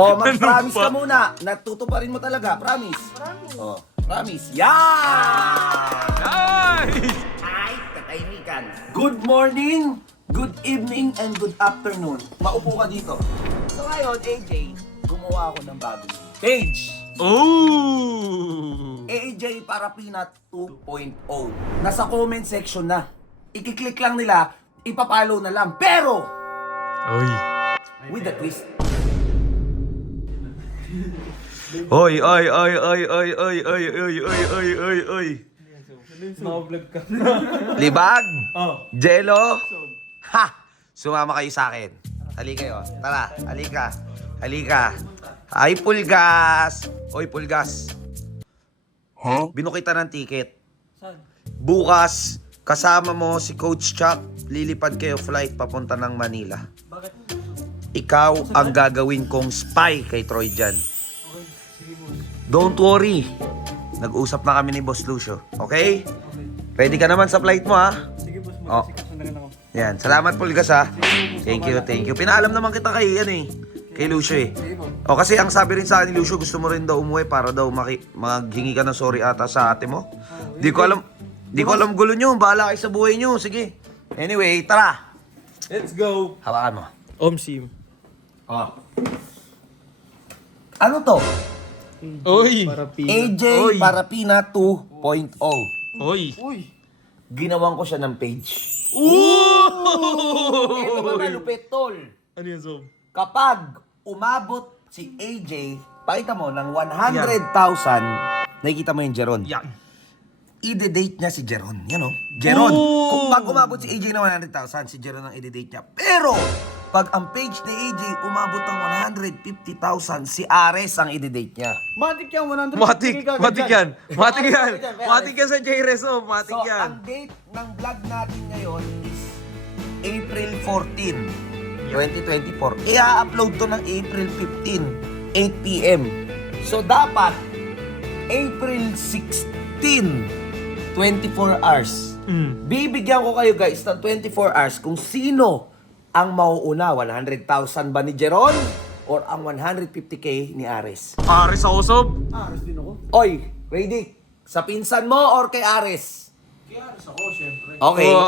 Oh, mag-promise ka muna. Natutuparin mo talaga. Promise. Oh, promise. Yan! Nice! Ay, katahimikan. Good morning, good evening, and good afternoon. Maupo ka dito. So ngayon, AJ, gumawa ako ng bagong page. Oh! AJ Parapinat 2.0. Nasa comment section na. Ikiklik lang nila, ipapollow na lang. Pero, Oy. with the twist. Oy, oy, oy, oy, oy, oy, oy, oy, oy, oy, oy, oy. Mga-vlog ka. Libag! Oh. Jello! Ha! Sumama kayo sa akin. Halika kayo. Tara, halika. Halika. Ay, Pulgas! Oy, Pulgas. Huh? Binukita ng ticket. Saan? Bukas, kasama mo si Coach Chuck. Lilipad kayo flight papunta ng Manila. Bakit? Ikaw ang gagawin kong spy kay Troy dyan. Okay, sige boss. Don't worry. Nag-usap na kami ni Boss Lucio. Okay? Okay. Ready ka naman sa flight mo, ha? Sige boss, Oh. magkasikaso na rin ako. Yan. Salamat, Pulgas, ha? Sige, Thank you, thank you. Pinaalam naman kita kay, kay Lucio, eh. Sige boss. O, kasi ang sabi rin sa akin ni Lucio, gusto mo rin daw umuwi para daw maghingi ka ng sorry ata sa ate mo. Di ko alam gulo nyo. Bahala kayo sa buhay nyo. Sige. Anyway, tara. Let's go! Hawakan mo. Sim. Oh. Ano to? Oy. Para AJ Oy. Parapina 2.0. Oy. Uy! Ginawan ko siya ng page. Ooh! Ito ba malupit, tol? Ano yan, Zob? Kapag umabot si AJ, pakita mo, ng 100,000, nakikita mo yung Jeron. Yan. I-date niya si Jeron. Yan o. Jeron. Oh! Kung pag umabot si AJ ng 100,000, si Jeron ang i-date niya. Pero, pag ang page ni AJ umabot ng 150,000, si Ares ang i-date niya. Matik yan, 100. Matik. Matik yan. Matik yan. Matik yan. Matik yan sa J-Res, oh. Matik So, yan. ang date ng vlog natin ngayon is April 14, 2024. I-upload to ng April 15, 8 p.m. So, dapat April 16, 24 hours. Bibigyan ko kayo guys ng 24 hours kung sino ang mauuna. 100,000 ba ni Jeron or ang 150k ni Ares? Aris ako, Sob. Aras din ako. Oy, ready? Sa pinsan mo or kay Ares? Kaya aras ako, syempre. Okay, Wow!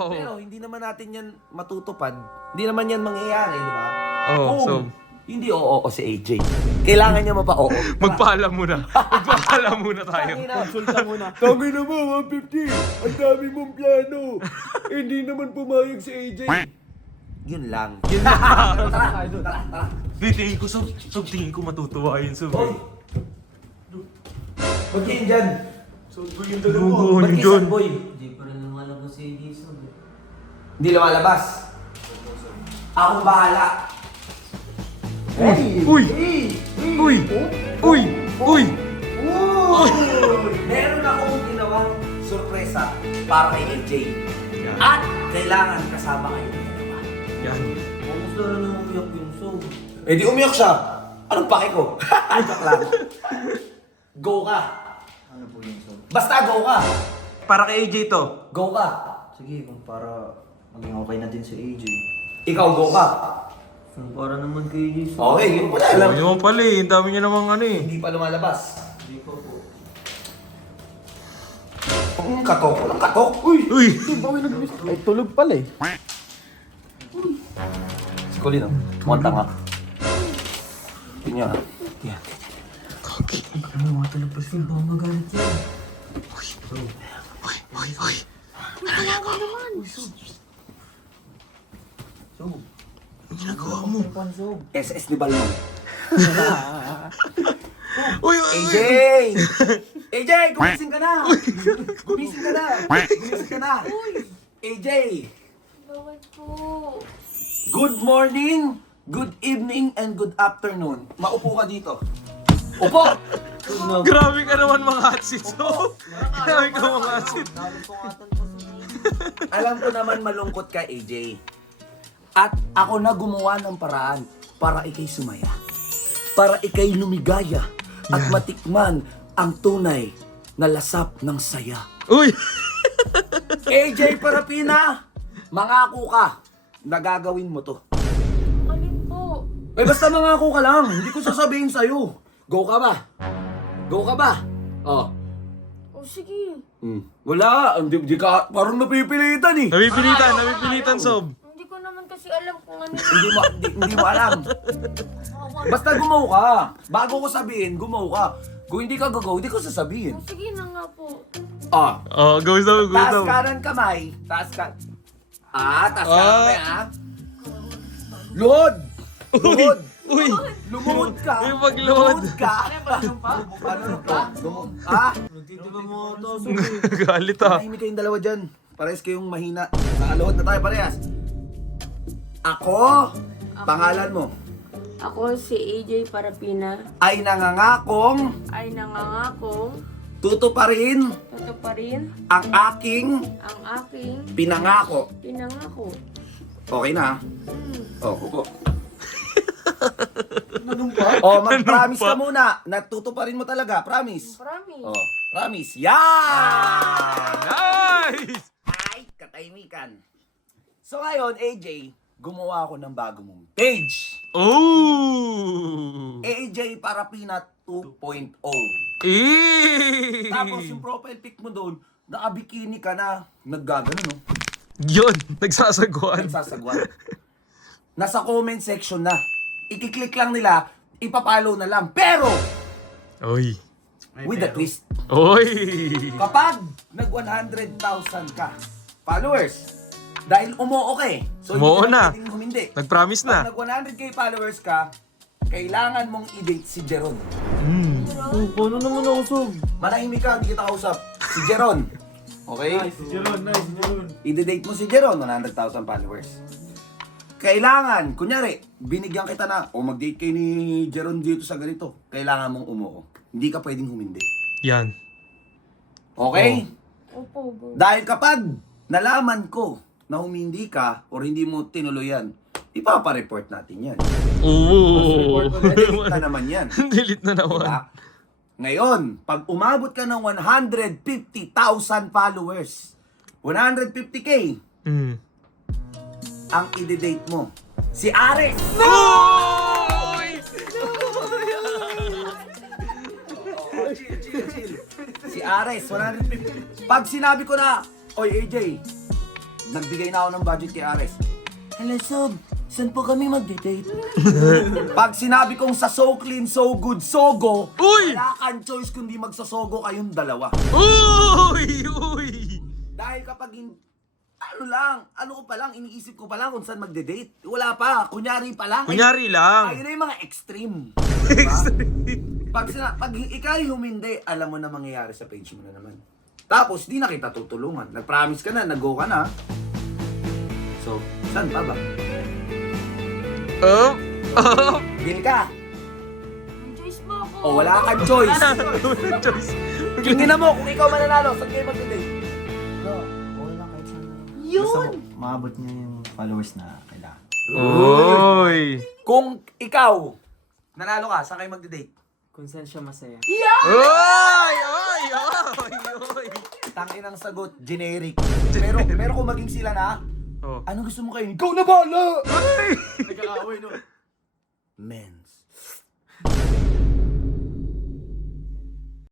okay. Pero hindi naman natin yan matutupad. Hindi naman yan mangyayari, di ba? Oh, Kung so- hindi oo si AJ. Kailangan niya mapa-oo. Magpaalam muna. Magpaalam muna tayo. Konsulta muna. Tangin na mo, 150. Ang dami mong plano. Hindi naman pumayag si AJ. Yun lang. Yun na. Tara. Di, tingin ko, Sob. Sob, tingin ko matutuwa yun, Sob. Hoy! Ba't yun dyan? So, yung Guguho Ba't ni yun John. boy? Hindi pa rin lumalabas si Jason. Hindi lumalabas. Akong bahala. Uy! Uy! Uy! Uy! Uy! Meron akong ginawang sorpresa para kay AJ. At kailangan kasama kayo ng dalawa. Yan. Almost na rin ang umiyak yung soul. Eh di umiyak siya. Anong pake ko? Joke lang. Go ka. Ano po yung soul? Basta go ka. Para kay AJ to. Go ka. Sige, kung para maging okay na din si AJ. Ikaw go ka. So, para naman kay Jason. Okay, yun pala Alam alam. niyo naman pala eh. Ang dami niya namang ano eh. Hindi pa lumalabas. Hindi pa po. Katok. Walang katok. Uy! Uy! Ay, tulog pala eh. Si Colin, mukhang tanga. Tingnan. Yan. Ano mga talagpas yun? Baka magalit yan. Ginagawa mo. SS ni Balmon. Uy! Uy! AJ! AJ! Gumising ka na! Gumising ka na! Gumising ka na! AJ! Bakit po? Good morning, good evening, and good afternoon. Maupo ka dito. Upo! Grabe ka naman mga hatsit, Sob. Grabe ka mga hatsit. Alam ko naman malungkot ka, AJ. At ako na gumawa ng paraan para ikay sumaya. Para ikay lumigaya at matikman ang tunay na lasap ng saya. Uy! AJ Parapina, mangako ka na gagawin mo to. Alin po? Eh basta mangako ka lang, hindi ko sasabihin sa'yo. Go ka ba? Go ka ba? Oh. O sige. Wala, di ka, parang napipilitan eh. Napipilitan, Sob. Hindi ko naman kasi alam kung ano. Hindi mo alam. Basta gumaw ka. Bago ko sabihin, gumaw ka. Kung hindi ka gagaw, hindi ko sasabihin. O sige na nga po. Ah, Oh, go, Sob, go, taas Sob. kanan kamay. Taas kanan kamay ah. Luhod! Luhod! Uy! Lumuhod ka! Uy, pagluhod. Lumuhod ka! Ano ka? Ah? Galit ah. Tahimik kayong dalawa dyan. Parehas kayong mahina. Nakaluhod na tayo parehas. Ako, pangalan mo, Ako si AJ Parapina ay nangangakong ay nangangakong tutuparin tutuparin ang aking ang aking pinangako. pinangako. Okay na? Oh, upo. Oh, mag-promise ka muna. Natutuparin mo talaga. Promise. Promise. Oh, promise. Yan! Nice! Ay, katahimikan. So ngayon, AJ, gumawa ako ng bago mong page. Oh! AJ Parapina 2.0. Tapos yung profile pic mo doon, nakabikini ka na, naggagano, no? Yun, nagsasagwan. Nagsasagwan. Nasa comment section na. Ikiklik lang nila, ipapollow na lang. Pero, Oy. with a twist. Oy! Kapag nag 100,000 ka followers, dahil umuo ka eh. So, Umuo hindi ka na. pwedeng humindi. Nag-promise Pag na. nag 100k followers ka, kailangan mong i-date si Jeron. Paano naman ako, Sob? Manahimik ka, hindi kita kausap. Si Jeron. Okay? Nice, Jeron. I-date mo si Jeron, 100,000 followers. Kailangan, kunyari, binigyan kita na, o mag-date kayo ni Jeron dito sa ganito, kailangan mong umuo. Hindi ka pwedeng humindi. Yan. Okay? Opo, go. Dahil kapag nalaman ko na humindi ka or hindi mo tinuloyan, ipapa-report natin yan. Oo. Delete na naman yan. Delete na naman. Diba? Ngayon, pag umabot ka ng 150,000 followers, 150k, Mm. ang i-date mo, si Ares! Oy! Chill. Si Ares, 150. Pag sinabi ko na, oy AJ, nagbigay na ako ng budget kay Ares. Hello, Sob. Saan po kami mag-date? Pag sinabi kong sa So Clean, So Good, So Go, Uy! wala kang choice kundi magsasogo kayong dalawa. Uy! Uy! Dahil kapag ano ko pa lang, iniisip ko pa lang kung saan magde-date. Wala pa, kunyari pa lang. Kunyari lang. Ayun na yung mga extreme. Diba? Pag ikaw humindi, alam mo na mangyayari sa page mo na naman. Tapos, di na kita tutulungan. Nag-promise ka na, nag-go ka na. So, saan pa ba? Deal ka. Choice mo ako. O wala kang choice. Choice. Tingnan mo kung ikaw mananalo, saan kayo magde-date? Okay lang kahit saan. Yun! Basta maabot niya yung followers na kailangan. Uy! Kung ikaw, nanalo ka, saan kayo magde-date? Kung saan siya masaya. Uy! Uy! Uy! Tangin ang sagot, generic. Pero kung maging sila na, Oh. ano gusto mo kayo? Ikaw na bala! Nagkakaaway, no? Men's